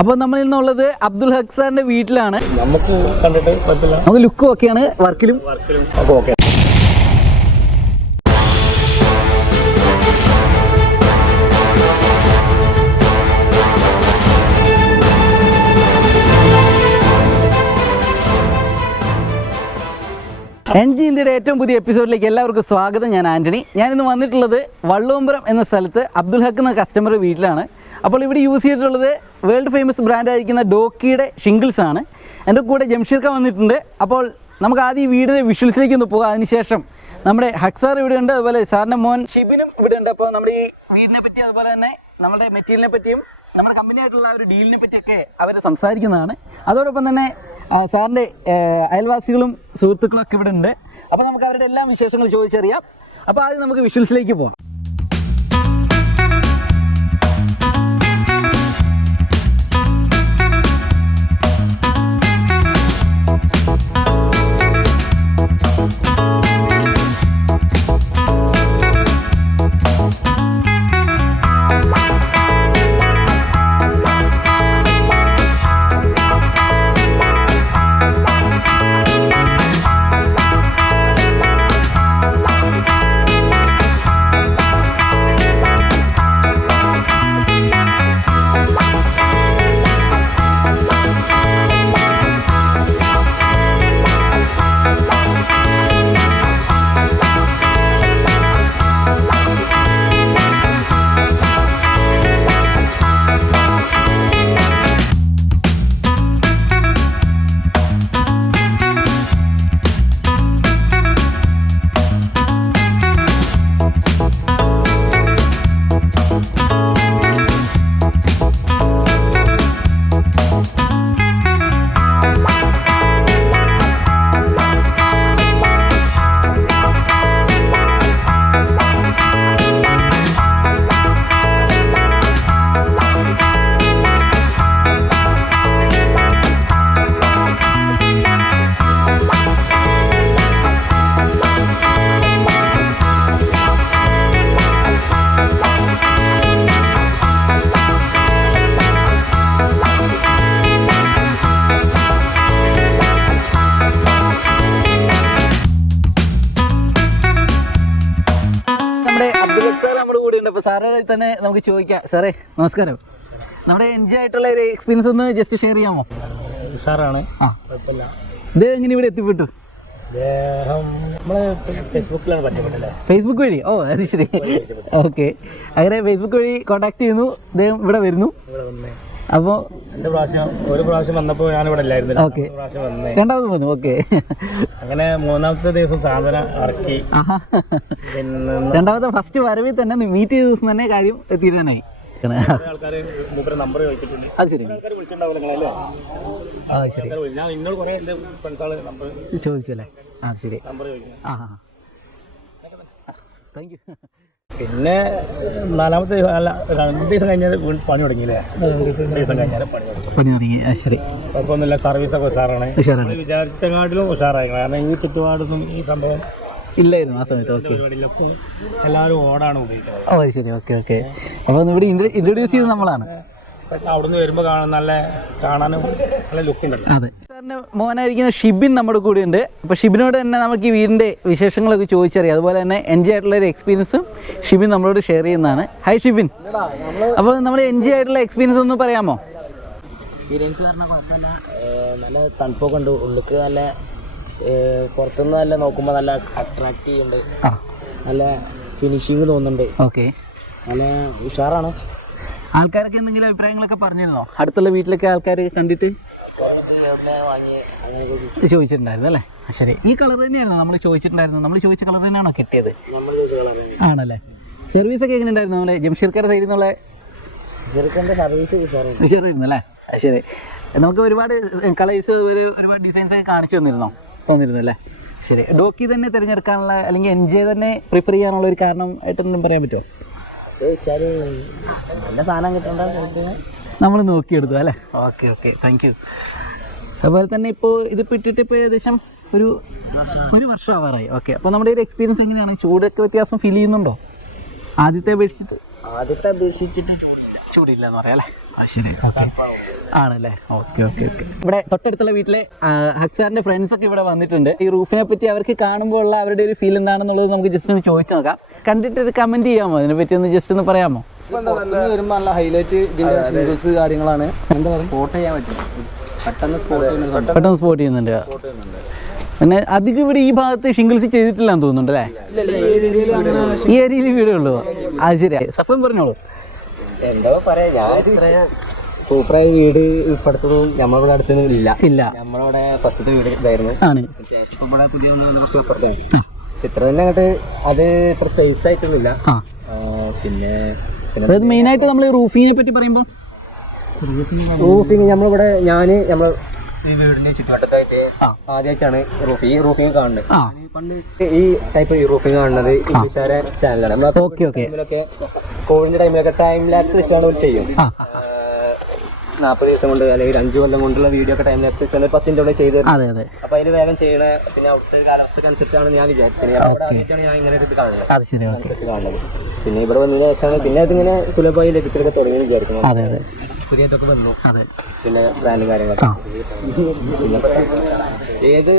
അപ്പോൾ നമ്മൾ ഇന്നുള്ളത് അബ്ദുൽ ഹക്ക് സാറിന്റെ വീട്ടിലാണ്. നമുക്ക് കണ്ടിട്ട് നമുക്ക് ലുക്കും ഒക്കെയാണ്, വർക്കിലും ഓക്കെ. എൻജി ഇന്ത്യയുടെ ഏറ്റവും പുതിയ എപ്പിസോഡിലേക്ക് എല്ലാവർക്കും സ്വാഗതം. ഞാൻ ആൻ്റണി. ഞാനിന്ന് വന്നിട്ടുള്ളത് വള്ളോമ്പുരം എന്ന സ്ഥലത്ത് അബ്ദുൽ ഹക്ക് എന്ന കസ്റ്റമറുടെ വീട്ടിലാണ്. അപ്പോൾ ഇവിടെ യൂസ് ചെയ്തിട്ടുള്ളത് വേൾഡ് ഫേമസ് ബ്രാൻഡായിരിക്കുന്ന ഡോക്കിയുടെ ഷിംഗിൾസ് ആണ്. എൻ്റെ കൂടെ ജംഷീർ ഖാൻ വന്നിട്ടുണ്ട്. അപ്പോൾ നമുക്ക് ആദ്യം ഈ വീടിൻ്റെ വിഷ്വൽസിലേക്ക് ഒന്ന് പോകാം. അതിനുശേഷം നമ്മുടെ ഹക്ക് സാർ ഇവിടെ ഉണ്ട്, അതുപോലെ സാറിൻ്റെ മോൻ ഷിബിനും ഇവിടെ ഉണ്ട്. അപ്പോൾ നമ്മുടെ ഈ വീടിനെ പറ്റി, അതുപോലെ തന്നെ നമ്മുടെ മെറ്റീരിയലിനെ പറ്റിയും നമ്മുടെ കമ്പനിയായിട്ടുള്ള ഒരു ഡീലിനെ പറ്റിയൊക്കെ അവർ സംസാരിക്കുന്നതാണ്. അതോടൊപ്പം തന്നെ സാറിൻ്റെ അയൽവാസികളും സുഹൃത്തുക്കളും ഒക്കെ ഇവിടെ ഉണ്ട്. അപ്പോൾ നമുക്ക് അവരുടെ എല്ലാ വിശേഷങ്ങൾ ചോദിച്ചറിയാം. അപ്പോൾ ആദ്യം നമുക്ക് വിഷ്വൽസിലേക്ക് പോകാം. അപ്പോൾ സാറേ തന്നെ നമുക്ക് ചോദിക്കാം. സാറേ നമസ്കാരം. നമ്മുടെ എൻജോയ് ആയിട്ടുള്ള ഒരു എക്സ്പീരിയൻസ് ഒന്ന് ജസ്റ്റ് ഷെയർ ചെയ്യാമോ? സാറാണ്. കുഴപ്പമില്ല. ഇത് എങ്ങനെ ഇവിടെ എത്തിപ്പെട്ടു? ഫേസ്ബുക്കിലാണ് പറ്റപ്പെട്ടല്ലേ? ഫേസ്ബുക്ക് വഴി? ഓ അത് ശരി, ഓക്കെ. അങ്ങനെ ഫേസ്ബുക്ക് വഴി കോൺടാക്ട് ചെയ്യുന്നു, ഇദ്ദേഹം ഇവിടെ വരുന്നു. അപ്പോൾ ഒരു പ്രാവശ്യം വന്നപ്പോൾ ഞാനിവിടെ ഇല്ലായിരുന്നു. ഓക്കെ, രണ്ടാമത് വന്നു. ഓക്കെ, അങ്ങനെ മൂന്നാമത്തെ ദിവസം സാധനം ഇറക്കി. രണ്ടാമത്തെ ഫസ്റ്റ് വരവിൽ തന്നെ മീറ്റ് ചെയ്ത ദിവസം തന്നെ കാര്യം എത്തിയിട്ടായി. ആൾക്കാർ നമ്പർ ചോദിച്ചിട്ടുണ്ട്. അത് ശരി, ചോദിച്ചല്ലേ? ആ ശരി, താങ്ക് യു. പിന്നെ നാലാമത്തെ അല്ല 2 ദിവസം കഴിഞ്ഞാൽ പണി തുടങ്ങിയില്ലേ? 2 ദിവസം കഴിഞ്ഞാൽ പണി തുടങ്ങി. ശരി, കുഴപ്പമൊന്നുമില്ല. സർവീസൊക്കെ ഉഷാറാണ്. വിചാരിച്ചങ്ങാട്ടിലും ഉഷാറായി. കാരണം ഈ ചുറ്റുപാടൊന്നും ഈ സംഭവം ഇല്ലായിരുന്നു ആ സമയത്ത്. ഓക്കെ, എല്ലാവരും ഓടാണ് ഉപയോഗിക്കുന്നത്. ഓ ശരി, ഓക്കെ ഓക്കെ. അപ്പോൾ ഇവിടെ ഇൻട്രൊഡ്യൂസ് ചെയ്ത് നമ്മളാണ്. അവിടുന്ന് വരുമ്പോൾ കാണാനും നല്ല ലുക്ക് ഉണ്ടല്ലോ. അതെ, സാറിൻ്റെ മോനായിരിക്കുന്ന ഷിബിൻ നമ്മുടെ കൂടെ ഉണ്ട്. അപ്പോൾ ഷിബിനോട് തന്നെ നമുക്ക് ഈ വീടിൻ്റെ വിശേഷങ്ങളൊക്കെ ചോദിച്ചറിയാം. അതുപോലെ തന്നെ എൻജോയ് ആയിട്ടുള്ള ഒരു എക്സ്പീരിയൻസും ഷിബിൻ നമ്മളോട് ഷെയർ ചെയ്യുന്നതാണ്. ഹായ് ഷിബിൻ. അപ്പോൾ നമ്മുടെ എൻജോയ് ആയിട്ടുള്ള എക്സ്പീരിയൻസ് ഒന്ന് പറയാമോ? എക്സ്പീരിയൻസ് പറഞ്ഞാൽ കുഴപ്പമില്ല, നല്ല തണുപ്പൊക്കെ ഉണ്ട്. ഉള്ളിക്ക് നല്ല പുറത്തുനിന്ന് നല്ല നോക്കുമ്പോൾ നല്ല അട്രാക്റ്റ് ചെയ്യുന്നുണ്ട്, നല്ല ഫിനിഷിങ് തോന്നുന്നുണ്ട്. ഓക്കെ, നല്ല ഉഷാറാണ്. ആൾക്കാരൊക്കെ എന്തെങ്കിലും അഭിപ്രായങ്ങളൊക്കെ പറഞ്ഞിരുന്നോ? അടുത്തുള്ള വീട്ടിലൊക്കെ ആൾക്കാർ കണ്ടിട്ട് ചോദിച്ചിട്ടുണ്ടായിരുന്നു അല്ലേ? ശരി, ഈ കളർ തന്നെയായിരുന്നു നമ്മൾ ചോദിച്ചിട്ടുണ്ടായിരുന്നു? നമ്മൾ ചോദിച്ച കളർ തന്നെയാണോ കിട്ടിയത്? ആണല്ലേ. സർവീസൊക്കെ എങ്ങനെ ഉണ്ടായിരുന്നു? നമ്മളെ ജംഷീർക്കാരുടെ സൈഡിൽ നിന്നുള്ള സർവീസ് ഉഷാറായിരുന്നു അല്ലേ? ശരി, നമുക്ക് ഒരുപാട് കളേഴ്സ് ഒരുപാട് ഡിസൈൻസ് ഒക്കെ കാണിച്ചു തോന്നിരുന്നു അല്ലേ? ശരി, ഡോക്കി തന്നെ തിരഞ്ഞെടുക്കാനുള്ള അല്ലെങ്കിൽ എൻജോയ് തന്നെ പ്രിഫർ ചെയ്യാനുള്ള ഒരു കാരണം ആയിട്ടൊന്നും പറയാൻ പറ്റുമോ? വെച്ചാൽ നല്ല സാധനം കിട്ടേണ്ട സ്ഥലത്ത് നമ്മൾ നോക്കിയെടുത്തു അല്ലേ? Okay okay, thank you. അതുപോലെ തന്നെ ഇപ്പോൾ ഇതിപ്പോൾ ഇട്ടിട്ട് ഇപ്പോൾ ഏകദേശം ഒരു വർഷം ആവാറായി. ഓക്കെ, അപ്പോൾ നമ്മുടെ ഒരു എക്സ്പീരിയൻസ് എങ്ങനെയാണ്? ചൂടൊക്കെ വ്യത്യാസം ഫീൽ ചെയ്യുന്നുണ്ടോ ആദ്യത്തെ അപേക്ഷിച്ചിട്ട്? ആദ്യത്തെ അപേക്ഷിച്ചിട്ട് ചൂടില്ല എന്ന് പറയാം അല്ലേ? അത് ശരി, ആണല്ലേ? Okay okay okay. ഇവിടെ തൊട്ടടുത്തുള്ള വീട്ടിലെ ഹക്സാറിൻ്റെ ഫ്രണ്ട്സൊക്കെ ഇവിടെ വന്നിട്ടുണ്ട്. ഈ റൂഫിനെ പറ്റി അവർക്ക് കാണുമ്പോൾ ഉള്ള അവരുടെ ഒരു ഫീൽ എന്താണെന്നുള്ളത് നമുക്ക് ജസ്റ്റ് ഒന്ന് ചോദിച്ചു നോക്കാം. കണ്ടിട്ട് കമൻറ്റ് ചെയ്യാമോ? അതിനെപ്പറ്റി ഒന്ന് ജസ്റ്റ് ഒന്ന് പറയാമോ? വരുമ്പോൾ നല്ല ഹൈലൈറ്റ് ഇതിൻ്റെ സിംഗിൾസ് കാര്യങ്ങളാണ്. എന്താ പറയുക, സ്പോട്ട് ചെയ്യാൻ പറ്റും, പെട്ടെന്ന് സ്പോട്ട് ചെയ്യുന്നുണ്ട്. പിന്നെ അധികം ഇവിടെ ഈ ഭാഗത്ത് ഷിംഗിൾസ് ചെയ്തിട്ടില്ലാന്ന് തോന്നുന്നുണ്ട് അല്ലേ? ഈ ഏരിയയിൽ വീടേ ഉള്ളൂ. അത് ശരി. സഫൻ പറഞ്ഞോളൂ. എന്താ പറയാ, ഞാൻ സൂപ്പറായ വീട് ഇപ്പടുത്തൊന്നും നമ്മളിവിടെ അടുത്തൊന്നും ഇല്ല. നമ്മളിവിടെ ഫസ്റ്റത്തെ വീട് ഇതായിരുന്നു. ശേഷം ഇപ്പം ഇവിടെ പുതിയ കുറച്ച് അപ്പുറത്താണ്. ചിത്ര തന്നെ അങ്ങോട്ട് അത് ഇത്ര സ്പേസ് ആയിട്ടൊന്നുമില്ല. പിന്നെ അതായത് മെയിനായിട്ട് നമ്മൾ റൂഫിങ്ങിനെ പറ്റി പറയുമ്പോൾ റൂഫിങ് നമ്മളിവിടെ നമ്മള് ഈ വീടിന്റെ ചുറ്റുവട്ടത്തായിട്ട് ആദ്യമായിട്ടാണ് റൂഫിങ് കാണുന്നത്. പണ്ട് ഈ ടൈപ്പ് റൂഫിങ് കാണുന്നത് ഇംഗ്ലീഷുകാരെ ചാനലാണ്. നമ്മളൊക്കെ കോവിഡിന്റെ ടൈമിലൊക്കെ ടൈം ലാപ്സ് വെച്ചാണ് അവർ ചെയ്യും. 40 ദിവസം കൊണ്ട് അല്ലെങ്കിൽ 5 കൊല്ലം കൊണ്ടുള്ള വീഡിയോ ഒക്കെ ടൈം ലാപ്സ് വെച്ചാൽ 10 മിനിറ്റ് ചെയ്ത്. അപ്പൊ അതിൽ വേഗം ചെയ്യണ. പിന്നെ അവിടുത്തെ കാലാവസ്ഥക്ക് അനുസരിച്ചാണ് ഞാൻ വിചാരിച്ചത്. അവിടെ ആദ്യമായിട്ടാണ് ഞാൻ ഇങ്ങനെ ഒരു കാണുന്നത്. പിന്നെ ഇവിടെ വന്നതിന് ശേഷമാണ് പിന്നെ അതിങ്ങനെ സുലഭമായി ലഭിക്കലൊക്കെ തുടങ്ങി വിചാരിക്കുന്നത്. പുതിയതൊക്കെ വന്നു. പിന്നെ ബ്രാൻഡും കാര്യങ്ങളൊക്കെ. പിന്നെ ഏത്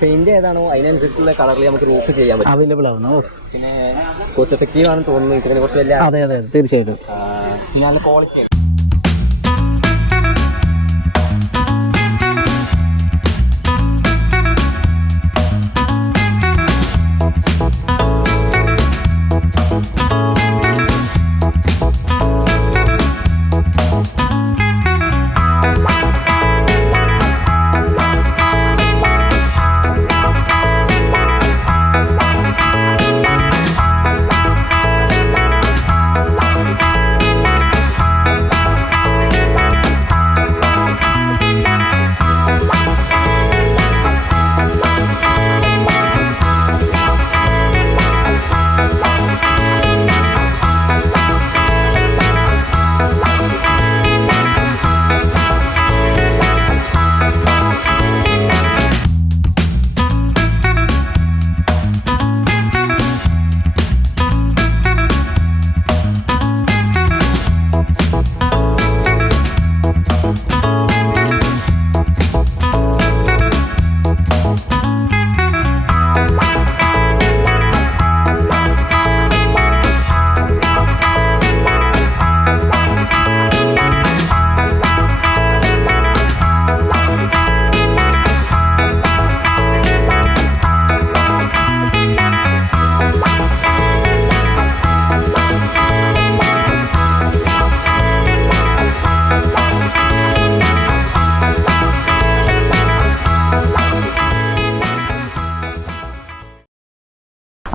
പെയിന്റ് ഏതാണോ അതിനനുസരിച്ചുള്ള കളറിൽ നമുക്ക് റൂഫ് ചെയ്യാൻ പറ്റും, അവൈലബിൾ ആവുന്നു. പിന്നെ കോസ്റ്റ് എഫക്റ്റീവ് ആണെന്ന് തോന്നുന്നു. ഇതിനെ കുറച്ച് വലിയ അതെ തീർച്ചയായിട്ടും. ഞാൻ ക്വാളിറ്റി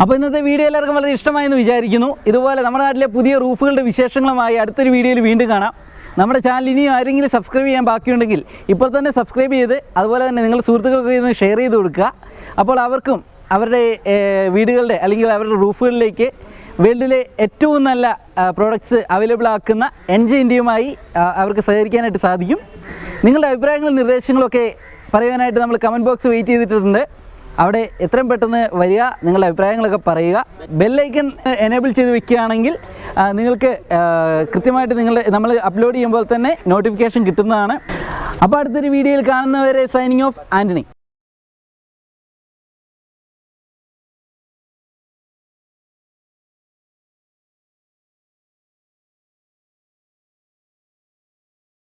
അപ്പോൾ ഇന്നത്തെ വീഡിയോ എല്ലാവർക്കും വളരെ ഇഷ്ടമായെന്ന് വിചാരിക്കുന്നു. ഇതുപോലെ നമ്മുടെ നാട്ടിലെ പുതിയ റൂഫുകളുടെ വിശേഷങ്ങളുമായി അടുത്തൊരു വീഡിയോയിൽ വീണ്ടും കാണാം. നമ്മുടെ ചാനൽ ഇനിയും ആരെങ്കിലും സബ്സ്ക്രൈബ് ചെയ്യാൻ ബാക്കിയുണ്ടെങ്കിൽ ഇപ്പോൾ തന്നെ സബ്സ്ക്രൈബ് ചെയ്ത് അതുപോലെ തന്നെ നിങ്ങളുടെ സുഹൃത്തുക്കൾക്ക് ഇന്ന് ഷെയർ ചെയ്ത് കൊടുക്കുക. അപ്പോൾ അവർക്കും അവരുടെ വീടുകളുടെ അല്ലെങ്കിൽ അവരുടെ റൂഫുകളിലേക്ക് വേൾഡിലെ ഏറ്റവും നല്ല പ്രോഡക്ട്സ് അവൈലബിൾ ആക്കുന്ന എൻജെ ഇന്ത്യയുമായി അവർക്ക് സഹകരിക്കാനായിട്ട് സാധിക്കും. നിങ്ങളുടെ അഭിപ്രായങ്ങളും നിർദ്ദേശങ്ങളൊക്കെ പറയാനായിട്ട് നമ്മൾ കമൻറ്റ് ബോക്സ് വെയിറ്റ് ചെയ്തിട്ടുണ്ട്. അവിടെ എത്രയും പെട്ടെന്ന് വരിക, നിങ്ങളുടെ അഭിപ്രായങ്ങളൊക്കെ പറയുക. ബെല്ലൈക്കൺ എനേബിൾ ചെയ്ത് വെക്കുകയാണെങ്കിൽ നിങ്ങൾക്ക് കൃത്യമായിട്ട് നമ്മൾ അപ്ലോഡ് ചെയ്യുമ്പോൾ തന്നെ നോട്ടിഫിക്കേഷൻ കിട്ടുന്നതാണ്. അപ്പോൾ അടുത്തൊരു വീഡിയോയിൽ കാണുന്നവരെ സൈനിങ് ഓഫ്, ആൻ്റണി.